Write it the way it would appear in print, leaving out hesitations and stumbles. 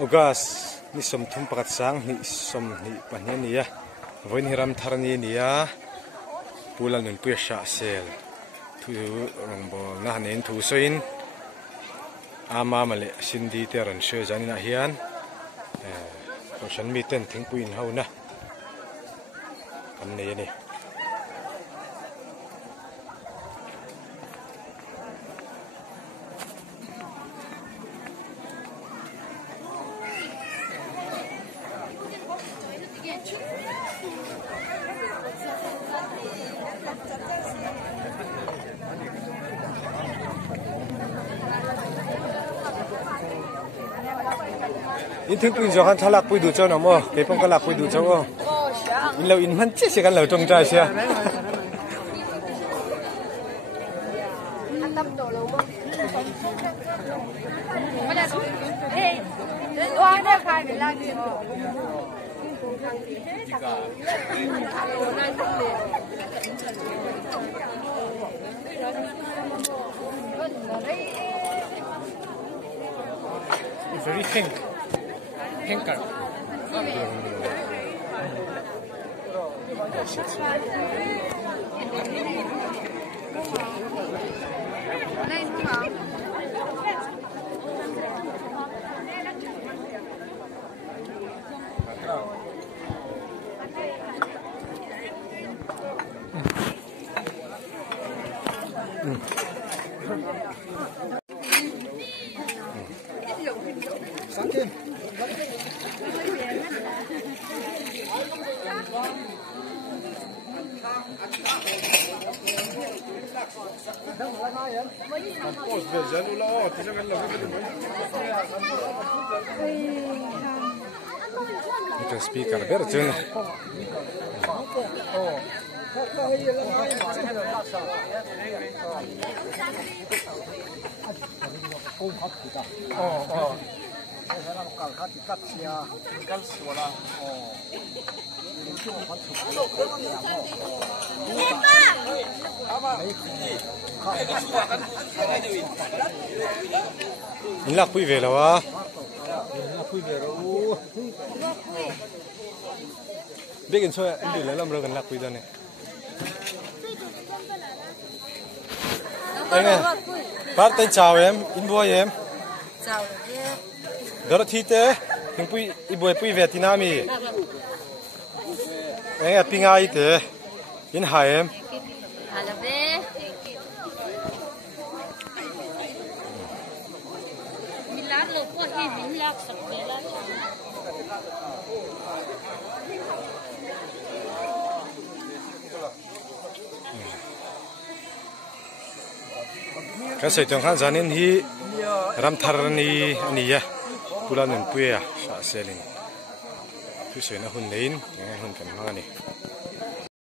Ogas ni som thum pakat sang ni som ni pahnya ni ya voin hiram tharani ni ya pulan nun puya sha sel thu rongbol na hanin thu soin ama male sindi teran she janina hian social mi ten thingpuin hauna kan nei ni in thing pui jo han thalak pui du chaw na mo ke pong kalak pui du chaw o in lo in man che se kan lo tong tra sia very pink Hinker. Itu speaker berjun. Ini lak pui về đâu à? Biết cái số anh đi lấy làm rồi gần lak pui đó này. Anh ơi, phát tay chào em, in bùa em. Chào. Đó thì thế, thằng pui, in bùa về thì nam mi. Anh ơi, ping ai thế, in hai em. Cái sợi tông khăn zanin hi ram tharani ania pulan nun puya sa selin tu soi na hun lein hun kan mangani